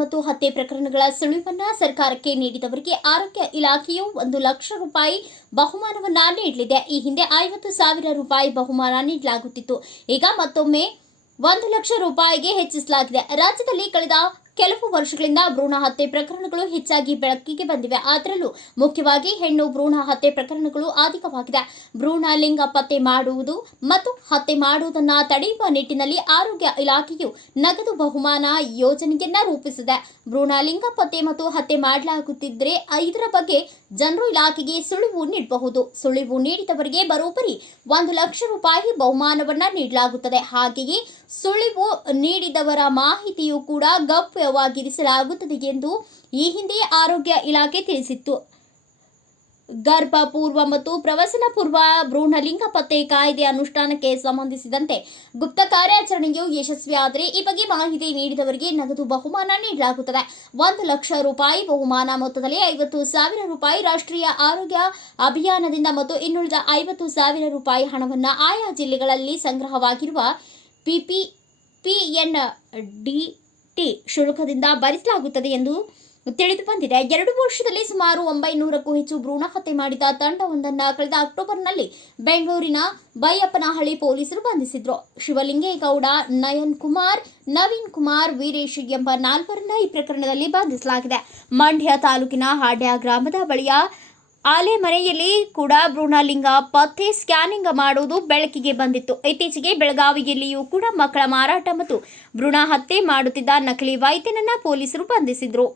ಮತ್ತು ಹತ್ಯೆ ಪ್ರಕರಣಗಳ ಸುಳಿವನ್ನ ಸರ್ಕಾರಕ್ಕೆ ನೀಡಿದವರಿಗೆ ಆರೋಗ್ಯ ಇಲಾಖೆಯು ಒಂದು ಲಕ್ಷ ರೂಪಾಯಿ ಬಹುಮಾನವನ್ನ ನೀಡಲಿದೆ. ಈ ಹಿಂದೆ ಐವತ್ತು ಸಾವಿರ ರೂಪಾಯಿ ಬಹುಮಾನ ನೀಡಲಾಗುತ್ತಿತ್ತು. ಈಗ ಮತ್ತೊಮ್ಮೆ ಒಂದು ಲಕ್ಷ ರೂಪಾಯಿಗೆ ಹೆಚ್ಚಿಸಲಾಗಿದೆ. ರಾಜ್ಯದಲ್ಲಿ ಕಳೆದ ಕೆಲವು ವರ್ಷಗಳಿಂದ ಭ್ರೂಣ ಹತ್ಯೆ ಪ್ರಕರಣಗಳು ಹೆಚ್ಚಾಗಿ ಬೆಳಕಿಗೆ ಬಂದಿವೆ. ಅದರಲ್ಲೂ ಮುಖ್ಯವಾಗಿ ಹೆಣ್ಣು ಭ್ರೂಣ ಹತ್ಯೆ ಪ್ರಕರಣಗಳು ಅಧಿಕವಾಗಿದೆ. ಭ್ರೂಣ ಲಿಂಗ ಪತ್ತೆ ಮಾಡುವುದು ಮತ್ತು ಹತ್ಯೆ ಮಾಡುವುದನ್ನು ತಡೆಯುವ ನಿಟ್ಟಿನಲ್ಲಿ ಆರೋಗ್ಯ ಇಲಾಖೆಯು ನಗದು ಬಹುಮಾನ ಯೋಜನೆಯನ್ನ ರೂಪಿಸಿದೆ. ಭ್ರೂಣ ಲಿಂಗ ಪತ್ತೆ ಮತ್ತು ಹತ್ಯೆ ಮಾಡಲಾಗುತ್ತಿದ್ದರೆ ಇದರ ಬಗ್ಗೆ ಜನರು ಇಲಾಖೆಗೆ ಸುಳಿವು ನೀಡಬಹುದು. ಸುಳಿವು ನೀಡಿದವರಿಗೆ ಬರೋಬ್ಬರಿ ಒಂದು ಲಕ್ಷ ರೂಪಾಯಿ ಬಹುಮಾನವನ್ನ ನೀಡಲಾಗುತ್ತದೆ. ಹಾಗೆಯೇ ಸುಳಿವು ನೀಡಿದವರ ಮಾಹಿತಿಯು ಕೂಡ ಗೌಪ್ಯವಾಗಿರಿಸಲಾಗುತ್ತದೆ ಎಂದು ಈ ಹಿಂದೆ ಆರೋಗ್ಯ ಇಲಾಖೆ ತಿಳಿಸಿತ್ತು. ಗರ್ಭಪೂರ್ವ ಮತ್ತು ಪ್ರವಸನ ಪೂರ್ವ ಭ್ರೂಣಲಿಂಗ ಪತ್ತೆ ಕಾಯ್ದೆ ಅನುಷ್ಠಾನಕ್ಕೆ ಸಂಬಂಧಿಸಿದಂತೆ ಗುಪ್ತ ಕಾರ್ಯಾಚರಣೆಯು ಯಶಸ್ವಿಯಾದರೆ ಈ ಬಗ್ಗೆ ಮಾಹಿತಿ ನೀಡಿದವರಿಗೆ ನಗದು ಬಹುಮಾನ ನೀಡಲಾಗುತ್ತದೆ. ಒಂದು ಲಕ್ಷ ರೂಪಾಯಿ ಬಹುಮಾನ, ಮೊತ್ತದಲ್ಲಿ ಐವತ್ತು ಸಾವಿರ ರೂಪಾಯಿ ರಾಷ್ಟ್ರೀಯ ಆರೋಗ್ಯ ಅಭಿಯಾನದಿಂದ ಮತ್ತು ಇನ್ನುಳಿದ ಐವತ್ತು ಸಾವಿರ ರೂಪಾಯಿ ಹಣವನ್ನು ಆಯಾ ಜಿಲ್ಲೆಗಳಲ್ಲಿ ಸಂಗ್ರಹವಾಗಿರುವ ಪಿಪಿ ಪಿಎನ್ ಡಿ ಶುಲ್ಕದಿಂದ ಭರಿಸಲಾಗುತ್ತದೆ ಎಂದು ತಿಳಿದು ಬಂದಿದೆ. ಎರಡು ವರ್ಷದಲ್ಲಿ ಸುಮಾರು ಒಂಬೈನೂರಕ್ಕೂ ಹೆಚ್ಚು ಭ್ರೂಣ ಹತ್ಯೆ ಮಾಡಿದ ತಂಡವೊಂದನ್ನು ಕಳೆದ ಅಕ್ಟೋಬರ್ನಲ್ಲಿ ಬೆಂಗಳೂರಿನ ಬೈಯಪ್ಪನಹಳ್ಳಿ ಪೊಲೀಸರು ಬಂಧಿಸಿದ್ರು. ಶಿವಲಿಂಗೇಗೌಡ, ನಯನ್ ಕುಮಾರ್, ನವೀನ್ ಕುಮಾರ್, ವೀರೇಶ್ ಎಂಬ ನಾಲ್ವರನ್ನ ಈ ಪ್ರಕರಣದಲ್ಲಿ ಬಂಧಿಸಲಾಗಿದೆ. ಮಂಡ್ಯ ತಾಲೂಕಿನ ಹಾಡ್ಯ ಗ್ರಾಮದ ಬಳಿಯ ಆಲೆ ಮನೆಯಲ್ಲಿ ಕೂಡ ಭ್ರೂಣಲಿಂಗ ಪತ್ತೆ ಸ್ಕ್ಯಾನಿಂಗ್ ಮಾಡುವುದು ಬೆಳಕಿಗೆ ಬಂದಿತ್ತು. ಇತ್ತೀಚೆಗೆ ಬೆಳಗಾವಿಯಲ್ಲಿಯೂ ಕೂಡ ಮಕ್ಕಳ ಮಾರಾಟ ಮತ್ತು ಭ್ರೂಣ ಹತ್ಯೆ ಮಾಡುತ್ತಿದ್ದ ನಕಲಿ ವೈದ್ಯನನ್ನ ಪೊಲೀಸರು ಬಂಧಿಸಿದ್ರು.